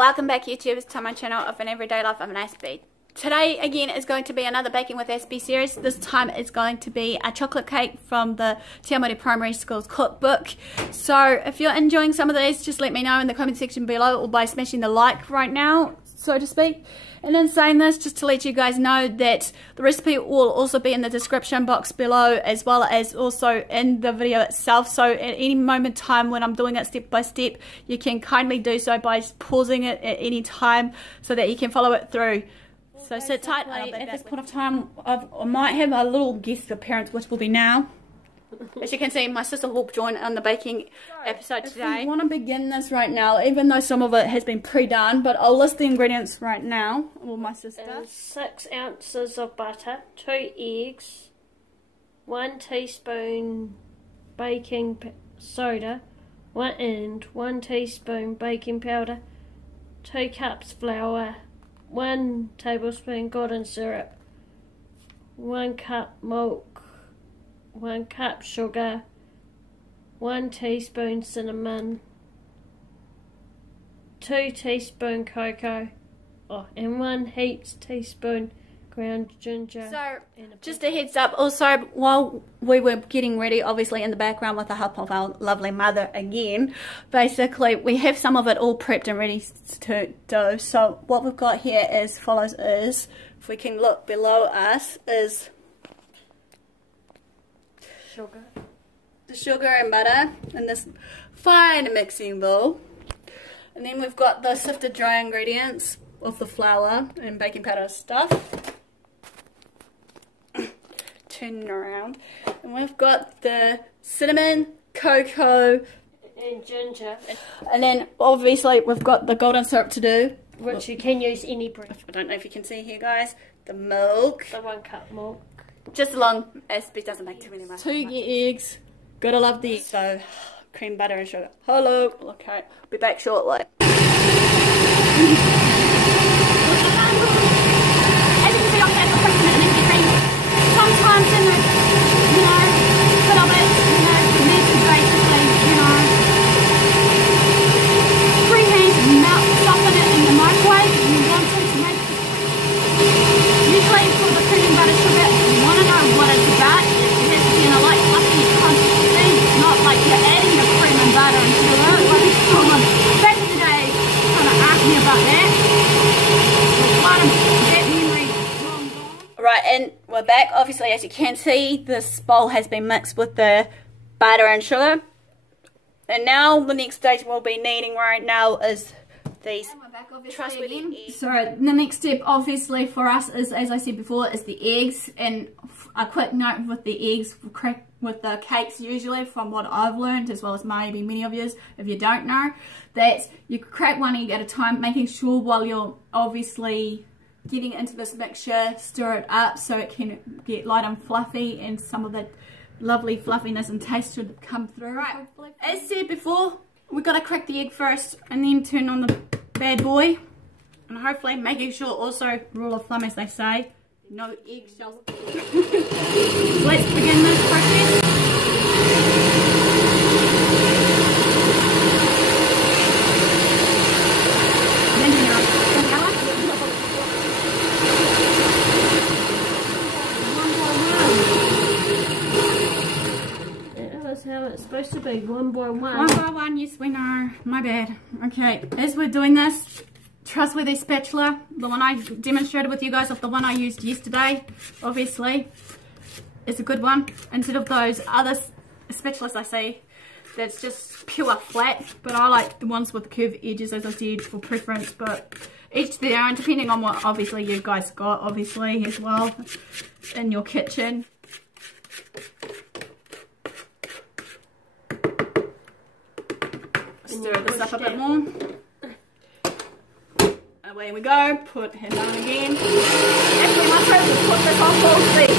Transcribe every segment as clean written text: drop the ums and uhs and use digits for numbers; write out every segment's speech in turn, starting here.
Welcome back YouTubers to my channel of an everyday life of an Aspie. Today again is going to be another baking with Aspie series. This time it's going to be a chocolate cake from the Te Awamutu Primary School's cookbook. So if you're enjoying some of these, just let me know in the comment section below or by smashing the like right now, so to speak. And in saying this, just to let you guys know that the recipe will also be in the description box below, as well as also in the video itself. So at any moment in time when I'm doing it step by step, you can kindly do so by pausing it at any time so that you can follow it through. So sit tight. At this point of time, I might have a little guest appearance, which will be now. As you can see, my sister will join on the baking episode today. I want to begin this right now, even though some of it has been pre-done, but I'll list the ingredients right now with my sister. 6 ounces of butter, 2 eggs, 1 teaspoon baking soda, 1 teaspoon baking powder, 2 cups flour, 1 tablespoon golden syrup, 1 cup milk, 1 cup sugar, 1 teaspoon cinnamon, 2 teaspoon cocoa, and 1 heaped teaspoon ground ginger. So, just a heads up, also while we were getting ready, obviously in the background with the help of our lovely mother again, basically we have some of it all prepped and ready to do. So what we've got here as follows is, if we can look below us, is the sugar and butter in this fine mixing bowl, and then we've got the sifted dry ingredients of the flour and baking powder stuff. Turning around, and we've got the cinnamon, cocoa and ginger, and then obviously we've got the golden syrup to do, which you can use any brand. I don't know if you can see here guys, the milk, the 1 cup milk. Just along, Aspie doesn't make too many much. 2 eggs, gotta love the eggs. So, cream, butter and sugar. Hello, okay, be back shortly. As you can see, I've had the cooking and empty cream. Sometimes in the, bit of it, this is basically, freehand melt, soften it in the microwave. You want to make, usually for the cream and butter sugar, you want to know what it's about. It has to be in a light fluffy consistency, not like you're adding the cream and butter and sugar. Like someone back in the day kind of asked me about that. Right, and we're back. Obviously, as you can see, this bowl has been mixed with the butter and sugar. And now the next stage we'll be needing right now is these. So the next step obviously for us is, as I said before, is the eggs. And a quick note with the eggs, with the cakes usually, from what I've learned, as well as maybe many of you, if you don't know, that you crack 1 egg at a time, making sure while you're obviously getting into this mixture, stir it up so it can get light and fluffy, and some of the lovely fluffiness and taste should come through. Right, as said before, we've got to crack the egg first and then turn on the bad boy, and hopefully making sure also, rule of thumb as they say, no eggshells. So let's begin this process. How it's supposed to be, 1 by 1. 1 by 1, yes we know, my bad. Okay, as we're doing this, trustworthy spatula, the one I demonstrated with you guys, of the one I used yesterday, obviously, is a good one, instead of those other spatulas I see that's just pure flat, but I like the ones with curved edges, as I said, for preference, but each their own, depending on what obviously you guys got, obviously, as well, in your kitchen. Stir this up a bit more. Away we go. Put him down again. Actually, my friend will put this on full speed.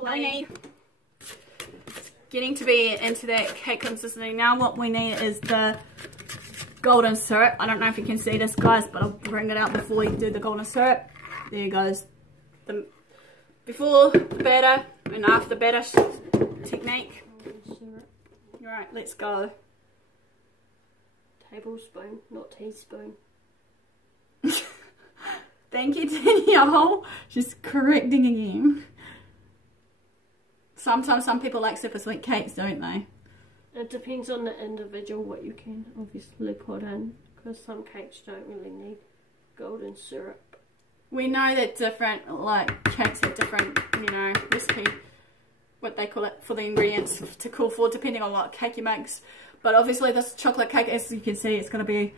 Right, getting to be into that cake consistency. Now what we need is the golden syrup. I don't know if you can see this, guys, but I'll bring it out before we do the golden syrup. There goes the before the batter and after the batter technique. Alright, let's go. Tablespoon, not teaspoon. Thank you, Danielle. She's correcting again. Sometimes some people like super sweet cakes, don't they? It depends on the individual what you can obviously put in, because some cakes don't really need golden syrup. We know that different like cakes have different, you know, recipe, what they call it, for the ingredients to call for, depending on what cake you make. But obviously this chocolate cake, as you can see, it's going to be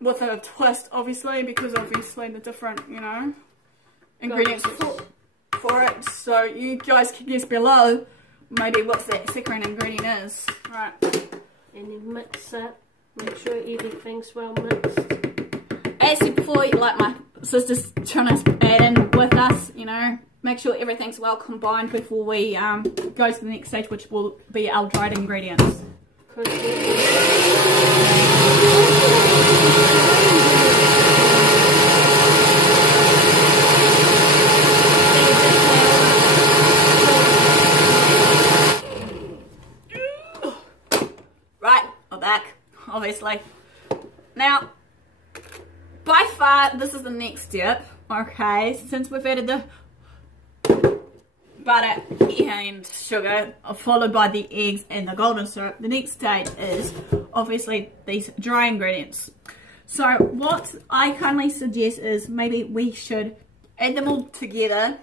with a twist, obviously, because obviously the different, you know, ingredients for it. So you guys can guess below maybe what that secret ingredient is. Right. And then mix it. Make sure everything's well mixed. As I said before, like my sister's trying to add in with us, you know, make sure everything's well combined before we go to the next stage, which will be our dried ingredients. Right, we're back, obviously. Now, by far, this is the next step, okay, since we've added the butter and sugar, followed by the eggs and the golden syrup. The next stage is obviously these dry ingredients. So what I kindly suggest is maybe we should add them all together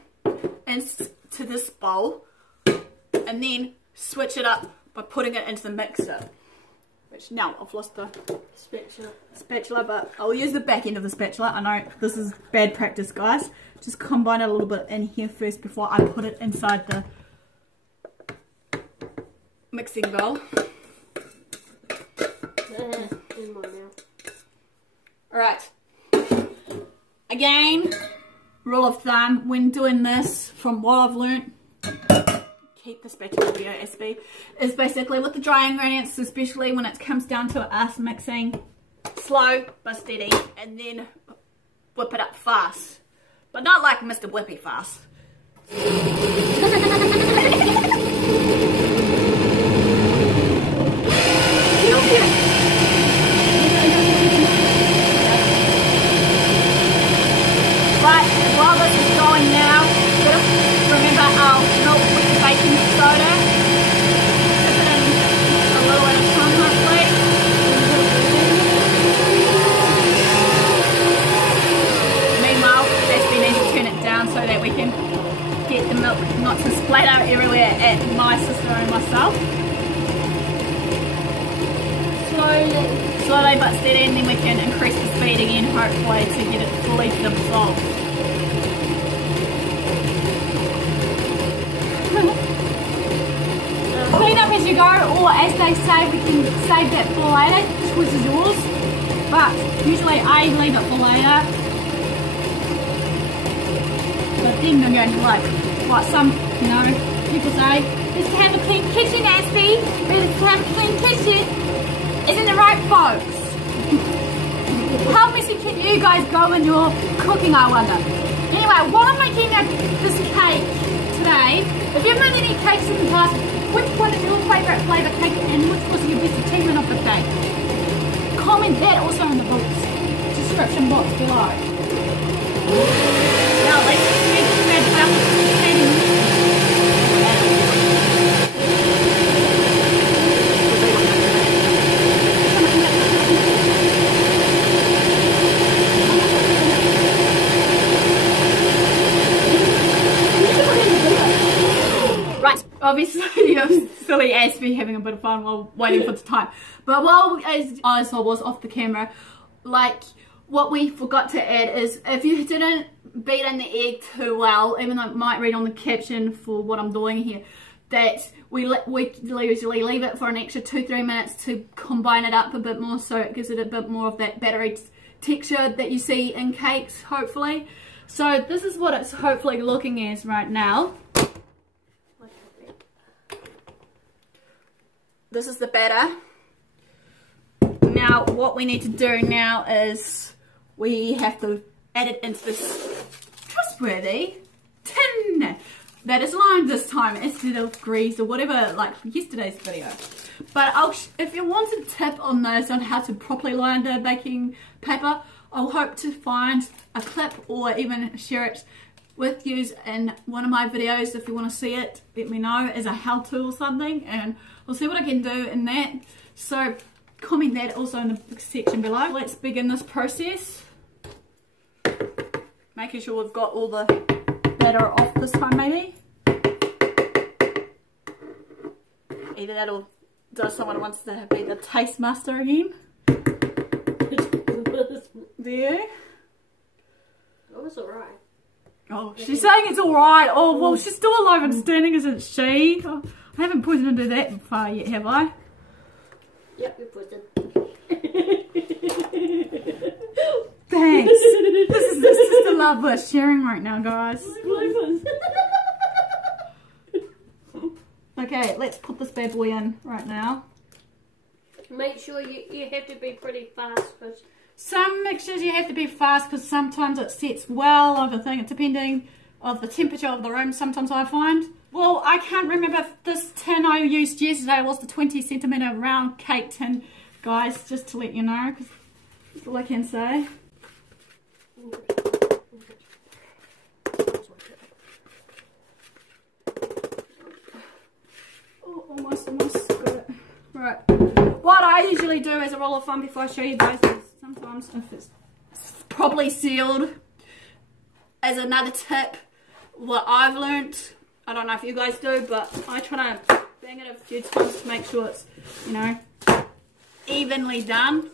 into this bowl and then switch it up by putting it into the mixer. Which now I've lost the spatula, but I'll use the back end of the spatula. I know this is bad practice, guys. Just combine it a little bit in here first before I put it inside the mixing bowl. Alright. Again, rule of thumb when doing this, from what I've learnt, keep the spatula video, Aspie, is basically with the dry ingredients, especially when it comes down to us mixing, slow but steady, and then whip it up fast. But not like Mr. Whippy fast. Right, while this is going now, just remember our milk with baking soda. Put it in a little at a time, hopefully. Meanwhile, we need to turn it down so that we can get the milk not to splatter everywhere at my sister and myself. Slowly but steady, and then we can increase the speed again, hopefully, to get it fully dissolved. Clean up as you go, or as they say, we can save that for later. Choice is yours, but usually I leave it for later. But then they're going to like what some, you know, people say, let's have a clean kitchen, Aspie. Let's have a clean kitchen. Isn't it right, folks? How messy can you guys go when you're cooking, I wonder? Anyway, while I'm making this cake today, if you've made any cakes in the past, which one is your favourite flavour cake and which was your best achievement of the day? Comment that also in the description box below. Now let's make this bad Right, obviously you're silly Aspie having a bit of fun while waiting for the time. But while as I was off the camera, like what we forgot to add is if you didn't beat in the egg too well, even though it might read on the caption for what I'm doing here, that we usually leave it for an extra 2-3 minutes to combine it up a bit more, so it gives it a bit more of that battery texture that you see in cakes, hopefully. So this is what it's hopefully looking as right now. This is the batter. Now what we need to do now is we have to add it into this trustworthy tin that is lined this time instead of grease or whatever, like yesterday's video. But if you want a tip on this, on how to properly line the baking paper, I'll hope to find a clip or even share it with you in one of my videos. If you want to see it, let me know as a how-to or something, and I'll see what I can do in that. So comment that also in the section below. Let's begin this process. Making sure we've got all the batter off this time, maybe. Either that or does someone wants to be the taste master again. There. Oh, it's alright. Oh, she's saying it's alright. Oh, well, she's still alive and standing, isn't she? Oh, I haven't put it into that far yet, have I? Yep, you put it. Thanks. This is the love we're sharing right now, guys. Okay, let's put this bad boy in right now. Make sure you have to be pretty fast, because some mixtures you have to be fast because sometimes it sets well of a thing, depending of the temperature of the room. Sometimes I find. Well, I can't remember if this tin I used yesterday was the 20cm round cake tin, guys, just to let you know, because that's all I can say. Oh, almost got it. Right. What I usually do as a rule of thumb before I show you guys is sometimes if it's properly sealed, as another tip, what I've learnt, I don't know if you guys do, but I try to bang it a few times to make sure it's, you know, evenly done.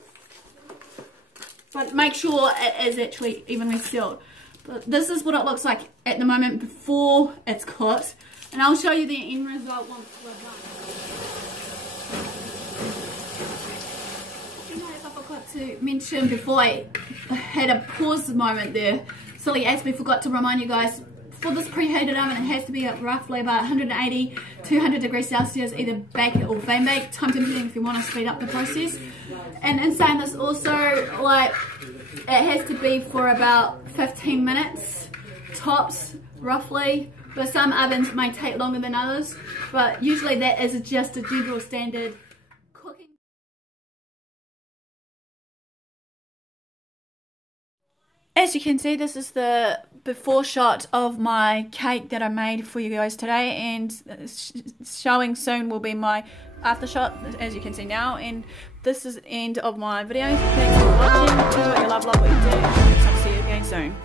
But make sure it is actually evenly sealed. But this is what it looks like at the moment before it's cooked. And I'll show you the end result once we're done. I forgot to mention before I had a pause moment there. Silly Aspie forgot to remind you guys, for this preheated oven, it has to be at roughly about 180 to 200 degrees Celsius, either bake it or flame bake, time depending if you want to speed up the process. And in saying this also, like, it has to be for about 15 minutes tops, roughly. But some ovens may take longer than others, but usually that is just a general standard cooking. As you can see, this is the before shot of my cake that I made for you guys today, and showing soon will be my after shot, as you can see now. And this is the end of my video. Thanks for watching. Do what you love what you do. I'll see you again soon.